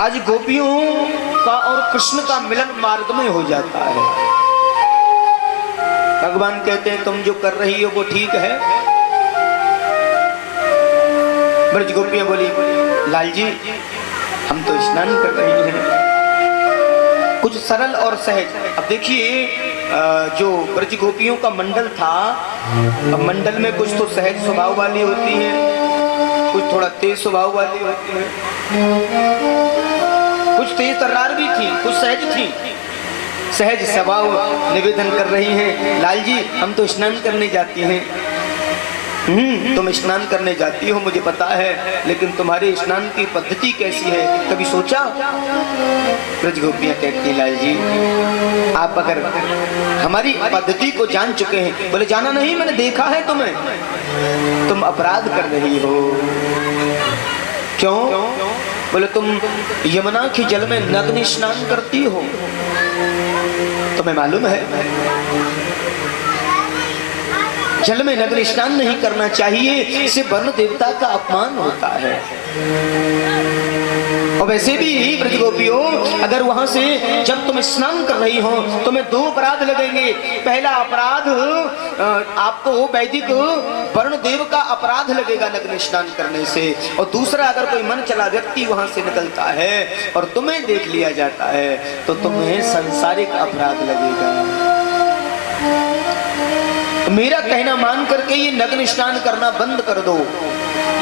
आज गोपियों का और कृष्ण का मिलन मार्ग में हो जाता है। भगवान कहते हैं तुम जो कर रही हो वो ठीक है। ब्रज गोपियां बोली लाल जी हम तो स्नान कर रही हैं। कुछ सरल और सहज। अब देखिए जो ब्रज गोपियों का मंडल था, अब मंडल में कुछ तो सहज स्वभाव वाली होती है, कुछ थोड़ा तेज स्वभाव वाली होती है, कुछ तेज तर्रार भी थी, कुछ सहज थी। सहज स्वभाव निवेदन कर रही हैं लाल जी हम तो स्नान करने जाती हैं। तुम स्नान करने जाती हो मुझे पता है, लेकिन तुम्हारे स्नान की पद्धति कैसी है कभी सोचा? ब्रज गोपियां कहती हैं लाल जी आप अगर हमारी पद्धति को जान चुके हैं। बोले जाना नहीं, मैंने देखा है तुम्हें, तुम अपराध कर रही हो। क्यों? बोले तुम यमुना के जल में नग्न स्नान करती हो, तुम्हें मालूम है जल में नग्न स्नान नहीं करना चाहिए, इससे वर्ण देवता का अपमान होता है। और वैसे भी ब्रज गोपियों अगर वहां से जब तुम स्नान कर रही हो तुम्हें दो अपराध लगेंगे। पहला अपराध आपको वैदिक वर्ण देव का अपराध लगेगा नग्न स्नान करने से, और दूसरा अगर कोई मन चला व्यक्ति वहां से निकलता है और तुम्हें देख लिया जाता है तो तुम्हें सांसारिक अपराध लगेगा। मेरा कहना मान करके ये नग्न स्नान करना बंद कर दो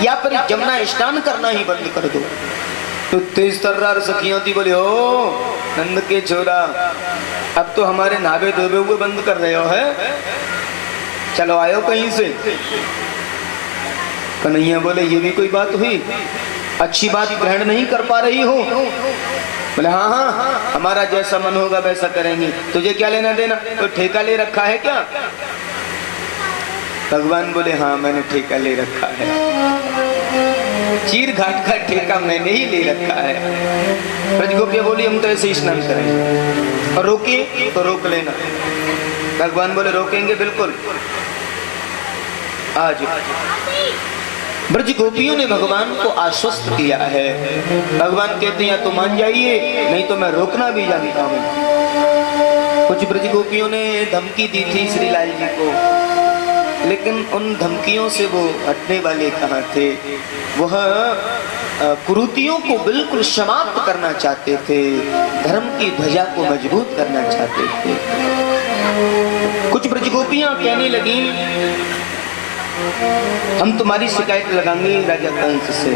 या फिर जमुना स्नान करना ही बंद कर दो। तो तेज तर्रार सखियां थी बोले ओ नंद के छोरा अब तो हमारे नावे धोबे हुए बंद कर रहे हो है, चलो आयो कहीं से। कन्हैया बोले ये भी कोई बात हुई, अच्छी बात ग्रहण नहीं कर पा रही हो? बोले हाँ हाँ हमारा जैसा मन होगा वैसा करेंगे, तुझे क्या लेना देना, तो ठेका ले रखा है क्या? भगवान बोले हाँ मैंने ठेका ले रखा है, चीर घाट का ठेका मैंने ही ले रखा है। ब्रज गोपियां बोली हम तो ऐसे ही स्नान करेंगे, और रोकिए तो रोक लेना। भगवान बोले रोकेंगे बिल्कुल। आज ब्रज गोपियों ने भगवान को आश्वस्त किया है। भगवान कहते हैं या तो मान जाइए नहीं तो मैं रोकना भी जानता हूँ। कुछ ब्रज गोपियों ने धमकी दी थी श्री लाल जी को, लेकिन उन धमकियों से वो हटने वाले कहाँ थे। वह कुरीतियों को बिल्कुल समाप्त करना चाहते थे, धर्म की ध्वजा को मजबूत करना चाहते थे। कुछ ब्रज गोपियां कहने लगी हम तुम्हारी शिकायत लगाएंगे राजा कंस से।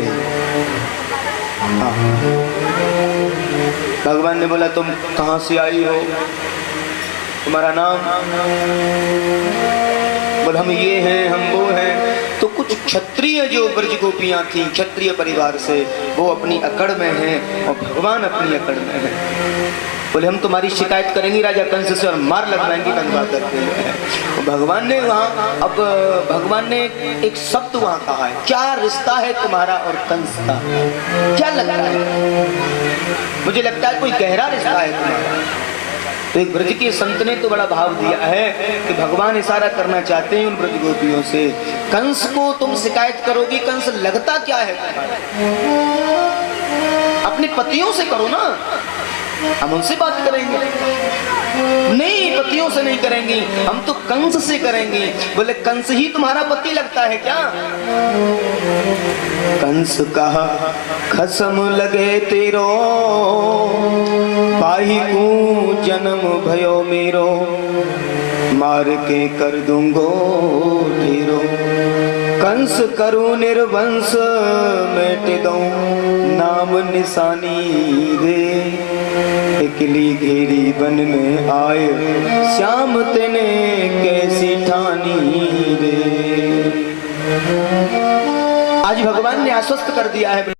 हाँ। भगवान ने बोला तुम कहाँ से आई हो, तुम्हारा नाम? बोले हम ये हैं हम वो हैं। तो कुछ क्षत्रिय जो ब्रज गोपियां थी क्षत्रिय परिवार से, वो अपनी अकड़ में हैं और भगवान अपनी अकड़ में है। बोले हम तुम्हारी शिकायत करेंगे राजा कंस से और मार लगवाएंगे गंगा करते हैं। भगवान ने वहाँ अब भगवान ने एक शब्द वहाँ कहा है, क्या रिश्ता है तुम्हारा और कंस का? क्या लगता है? मुझे लगता है कोई गहरा रिश्ता है तुम्हारा। तो एक ब्रज के संत ने तो बड़ा भाव दिया है कि भगवान इशारा करना चाहते हैं उन ब्रज गोपियों से, कंस को तुम शिकायत करोगी, कंस लगता क्या है तुम्हारा? अपने पतियों से करो ना, हम उनसे बात करेंगे। नहीं पतियों से नहीं करेंगे, हम तो कंस से करेंगे। बोले कंस ही तुम्हारा पति लगता है क्या? कंस कहा खसम लगे तेरो मार के कर दूंगो ढेरो, कंस करूं निर्वंश मिट दूं नाम निशानी दे। इकली घेरी वन में आए श्याम तेने कैसी ठानी रे। आज भगवान ने आश्वस्त कर दिया है।